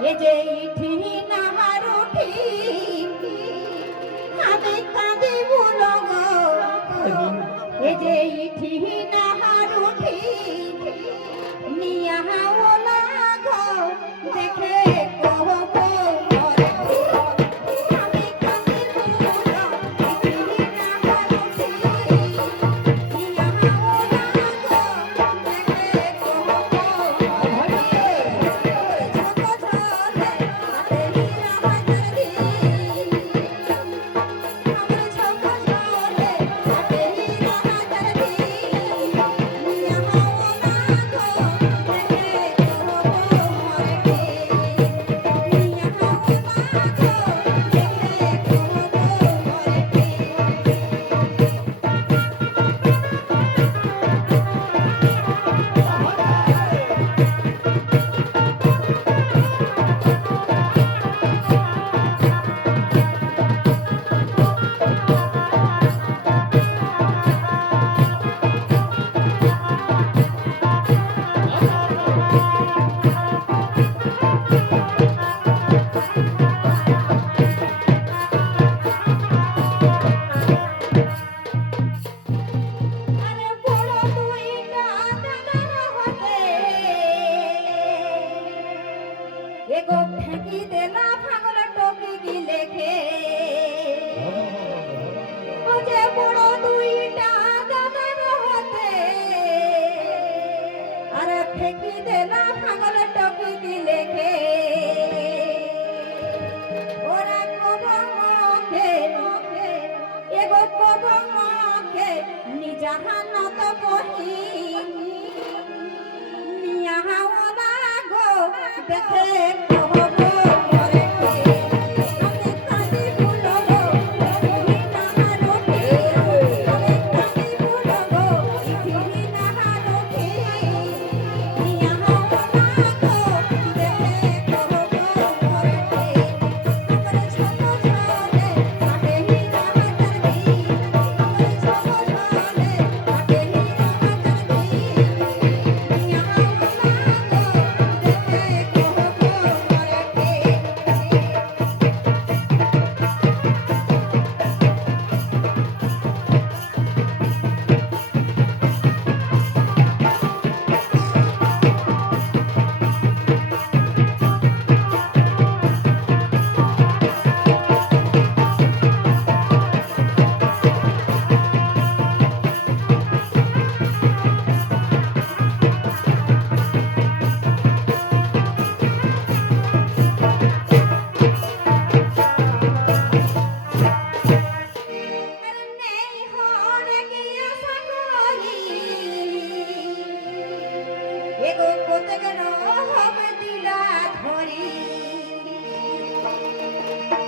এ যে ইঠি নাহার উঠি আমি কাঁদি বলো গো এ যে ইঠি নাহার উঠি নিয়া ওলা গো দেখে কহব এগো ফেঁকি দেলা ভাঙল টকি গিলে খে ও যে বড় দুইটা দাদার হতে আরে ফেঁকি দেলা ভাঙল টকি গিলে খে ওরা কব মুখে এগো কব মুখে নিজাহান তো বহি নিয়া ওলা গো দেখে এগো কোতে গেল হবে দিলা ধরি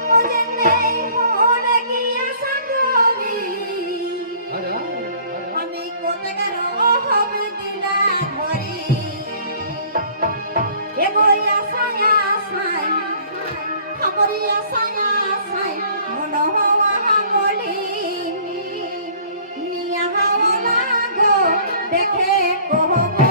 ও যে নেই মনে কি আশা করি আমি কোতে গেল হবে দিলা ধরি এগো আশায় আশায় আমারি আশায় আশায় মন হওয়া বলি নিয়া হওয়া গো দেখে কহব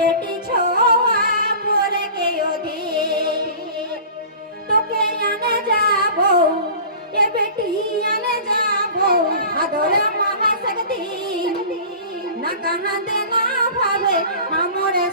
বেটি ছোয়া করে কে অধিক তোকে আনে যাবো এ বেটি আনে যাবো ভাদরে মহাশক্তি না কাহাতে না ভাবে আমরে